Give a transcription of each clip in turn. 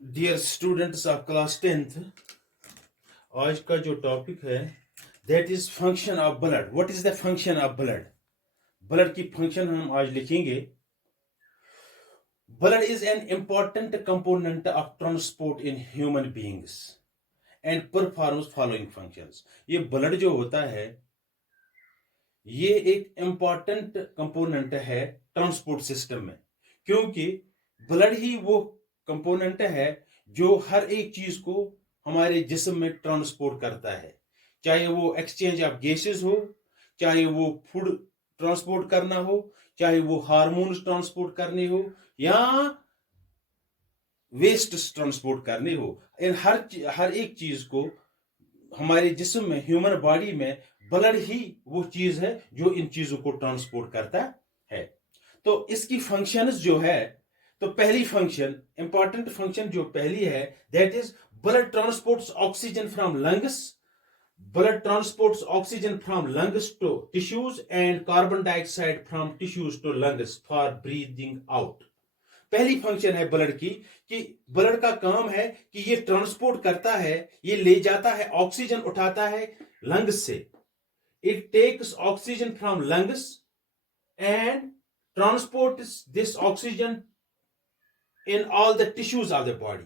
Dear students of class 10th, आज का जो टॉपिक है that is function of blood. What is the function of blood? Blood की function हम आज लिखेंगे। Blood is an important component of transport in human beings and performs following functions. ये blood जो होता है ये एक इंपॉर्टेंट कंपोनेंट है ट्रांसपोर्ट सिस्टम में, क्योंकि ब्लड ही वो कंपोनेंट है जो हर एक चीज को हमारे जिस्म में ट्रांसपोर्ट करता है। चाहे वो एक्सचेंज ऑफ गैसेस हो, चाहे वो फूड ट्रांसपोर्ट करना हो, चाहे वो हार्मोन्स ट्रांसपोर्ट करने हो या वेस्ट ट्रांसपोर्ट करने हो। इन हर एक चीज को हमारे जिस्म में, ह्यूमन बॉडी में ब्लड ही वो चीज है जो इन चीजों को ट्रांसपोर्ट करता है। तो इसकी फंक्शंस जो है, तो पहली फंक्शन, इंपॉर्टेंट फंक्शन जो पहली है, that is blood transports oxygen from lungs. Blood transports oxygen from lungs to tissues and carbon dioxide from tissues to lungs for breathing out. पहली फंक्शन है ब्लड की कि ब्लड का काम है कि ये ट्रांसपोर्ट करता है, ये ले जाता है, ऑक्सीजन उठाता है लंग्स से। It takes oxygen from lungs and transports this oxygen in all the tissues of the body.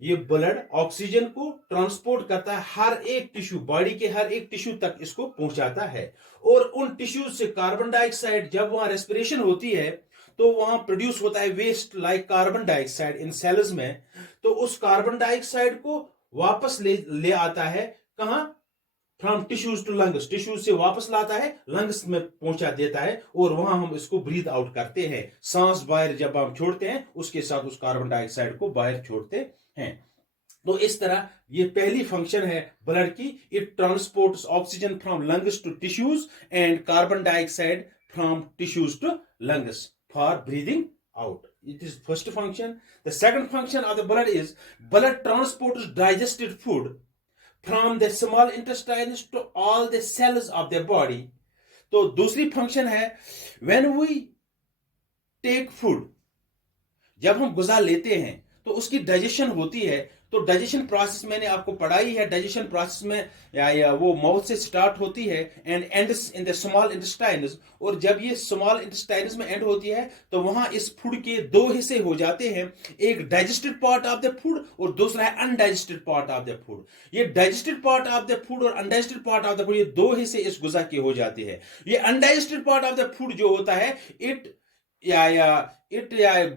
ये ब्लड ऑक्सीजन को ट्रांसपोर्ट करता है, हर एक टिश्यू, बॉडी के हर एक टिश्यू तक इसको पहुंचाता है। और उन टिश्यूज से कार्बन डाइऑक्साइड, जब वहां रेस्पिरेशन होती है तो वहां प्रोड्यूस होता है waste like carbon dioxide in cells में। तो उस कार्बन डाइऑक्साइड को वापस ले आता है कहां? From tissues to lungs. Tissues से वापस लाता है, लंग्स में पहुंचा देता है और वहां हम इसको ब्रीथ आउट करते हैं। सांस बाहर जब हम छोड़ते हैं उसके साथ उस कार्बन डाइऑक्साइड को बाहर छोड़ते हैं। तो इस तरह ये पहली फंक्शन है ब्लड की। It transports oxygen from lungs to tissues and carbon dioxide from tissues to lungs for breathing out. It is first function. The second function of the blood is blood transports digested food from the small intestines to all the cells of the body. तो दूसरी function है when we take food, जब हम गुज़ा लेते हैं तो उसकी digestion होती है। तो डाइजेशन प्रोसेस मैंने आपको पढ़ाई है। डाइजेशन प्रोसेस में या वो माउथ से स्टार्ट होती है and ends in the small intestines. और जब ये स्मॉल इंटेस्टाइन्स में एंड होती है तो वहां इस फूड के दो हिस्से हो जाते हैं, एक digested part of the food और दूसरा है undigested part of the food. ये digested part of the food और undigested part of the food, ये दो हिस्से इस गुज़ा के हो जाते हैं। ये undigested part of the food जो होता है, it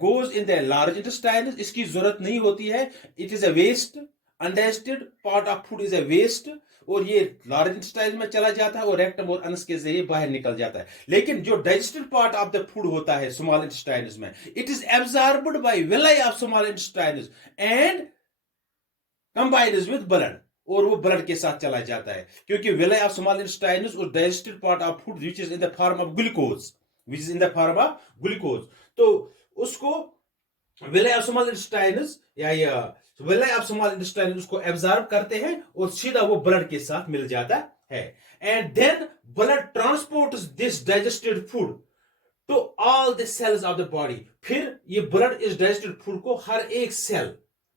goes in the large intestine. इसकी जरूरत नहीं होती है, it is a waste. Undigested part of food is a waste और ये लार्ज इंटेस्टाइन में चला जाता है और रेक्टम और अनस के जरिए बाहर निकल जाता है। लेकिन जो digested part of the food होता है स्मॉल इंटेस्टाइन में, it is absorbed bye villi of small intestine and combines with blood, और वो ब्लड के साथ चला जाता है। क्योंकि विलाई ऑफ स्मॉल इंटेस्टाइन और digested part of food which is in the form of glucose, which is in the form of glucose, तो उसको विलाई ऑफ स्मॉल इंटेस्टाइन्स या विलाई ऑफ स्मॉल इंटेस्टाइन्स उसको एब्जॉर्ब करते हैं और सीधा वो ब्लड के साथ मिल जाता है। And then blood transports this digested food to all the cells of the body. फिर ये ब्लड इस डाइजेस्टेड फूड को हर एक सेल,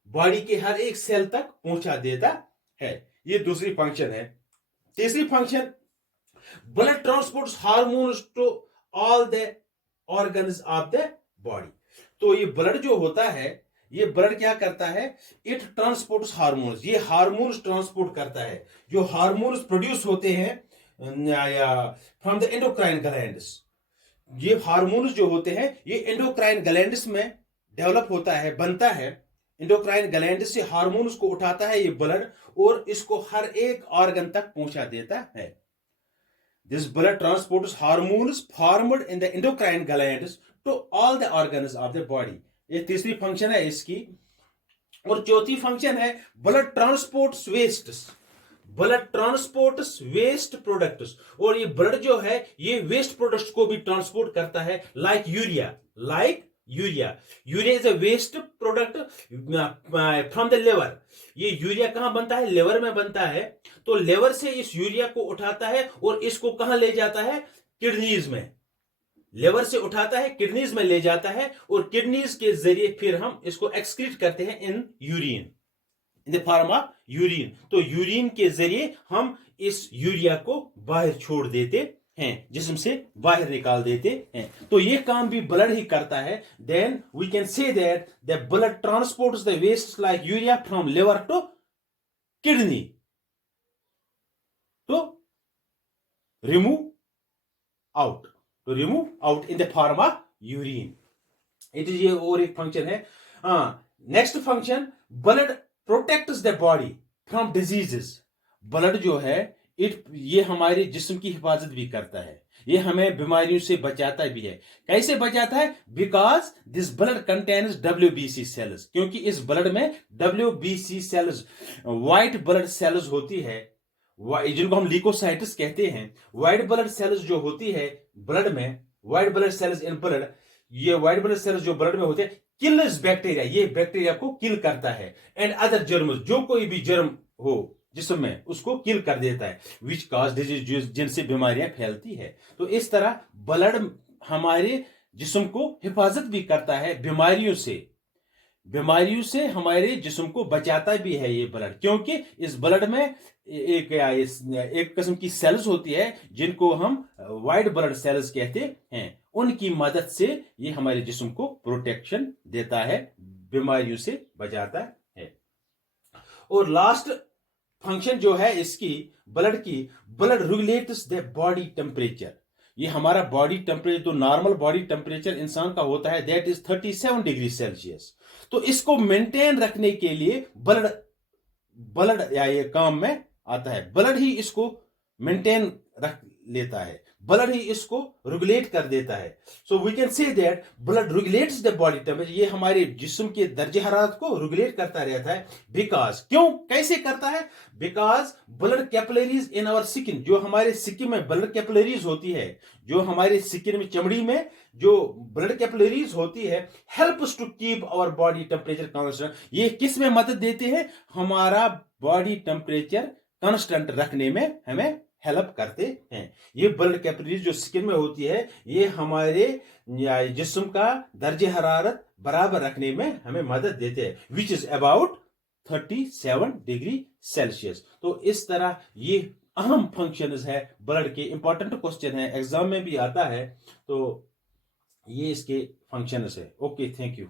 बॉडी के हर एक सेल तक पहुंचा देता है। ये दूसरी फंक्शन है। तीसरी function, blood transports hormones to all the organs of the body. तो ये ब्लड जो होता है, ये ब्लड क्या करता है? It transports hormones. ये हार्मोन्स ट्रांसपोर्ट करता है, जो हार्मोन्स प्रोड्यूस होते हैं फ्रॉम द एंडोक्राइन ग्लैंड्स। ये हार्मोन्स जो होते हैं ये एंडोक्राइन ग्लैंड्स में डेवलप होता है, बनता है। एंडोक्राइन ग्लैंड से हार्मोन्स को उठाता है ये ब्लड और इसको हर एक ऑर्गन तक पहुंचा देता है। This blood transports hormones formed in the endocrine glands to all the organs of the body. ये तीसरी फंक्शन है इसकी। और चौथी फंक्शन है blood transports wastes. Blood transports waste products. और ये ब्लड जो है ये वेस्ट प्रोडक्ट्स को भी ट्रांसपोर्ट करता है, like urea is a waste product from the liver. ये यूरिया कहां बनता है? लिवर में बनता है। तो लिवर से इस यूरिया को उठाता है और इसको कहां ले जाता है? किडनीज में। लिवर से उठाता है, किडनीज में ले जाता है, और किडनीज के जरिए फिर हम इसको एक्सक्रीट करते हैं in urine, in the form of urine. तो यूरिन के जरिए हम इस यूरिया को बाहर छोड़ देते हैं, जिस्म से बाहर निकाल देते हैं। तो ये काम भी ब्लड ही करता है। Then we can say that the blood transports the waste like urea from liver to kidney to remove out, in the form of urine. It is ये और एक फंक्शन है। Next function, blood protects the body from diseases. Blood जो है ये हमारे जिस्म की हिफाजत भी करता है, ये हमें बीमारियों से बचाता भी है। कैसे बचाता है? Because this blood contains WBC cells, क्योंकि इस ब्लड में WBC cells, white blood cells होती है, जिनको हम ल्यूकोसाइट्स कहते हैं। व्हाइट ब्लड सेल्स जो होती है ब्लड में, white blood sales in blood, ये व्हाइट ब्लड सेल्स जो ब्लड में होते हैं किल्स बैक्टीरिया, ये बैक्टीरिया को किल करता है। एंड अदर जर्म्स, जो कोई भी जर्म हो जिसम में उसको किल कर देता है, विच कॉज डिजीज, जिनसे बीमारियां फैलती है। तो इस तरह ब्लड हमारे जिस्म को हिफाजत भी करता है बीमारियों से, बीमारियों से हमारे जिस्म को बचाता भी है ये ब्लड, क्योंकि इस ब्लड में एक किस्म की सेल्स होती है जिनको हम व्हाइट ब्लड सेल्स कहते हैं। उनकी मदद से ये हमारे जिस्म को प्रोटेक्शन देता है, बीमारियों से बचाता है। और लास्ट फंक्शन जो है इसकी ब्लड की, blood regulates the body temperature. ये हमारा बॉडी टेम्परेचर, जो नॉर्मल बॉडी टेम्परेचर इंसान का होता है, दैट इज 37 डिग्री सेल्सियस। तो इसको मेंटेन रखने के लिए ब्लड या ये काम में आता है। ब्लड ही इसको मेंटेन रख लेता है, ब्लड ही इसको रेगुलेट कर देता है। So we can say that blood regulates the body temperature, ये हमारे जिस्म के दर्जे हरारत को रेगुलेट करता रहता है। बिकॉज, क्यों, कैसे करता है? Because blood capillaries in our skin, जो हमारे स्किन में ब्लड कैपिलरीज होती है, जो हमारे स्किन में, चमड़ी में जो ब्लड कैपिलरीज होती है, helps to keep our body temperature constant. ये किस में मदद देते हैं? हमारा बॉडी टेम्परेचर कांस्टेंट रखने में हमें हेल्प करते हैं। ये ब्लड कैपिलरीज जो स्किन में होती है, ये हमारे जिस्म का दर्जे हरारत बराबर रखने में हमें मदद देते हैं, which is about 37 degree Celsius. तो इस तरह ये अहम फंक्शंस है ब्लड के, इंपॉर्टेंट क्वेश्चन है, एग्जाम में भी आता है। तो ये इसके फंक्शंस है। Okay, thank you.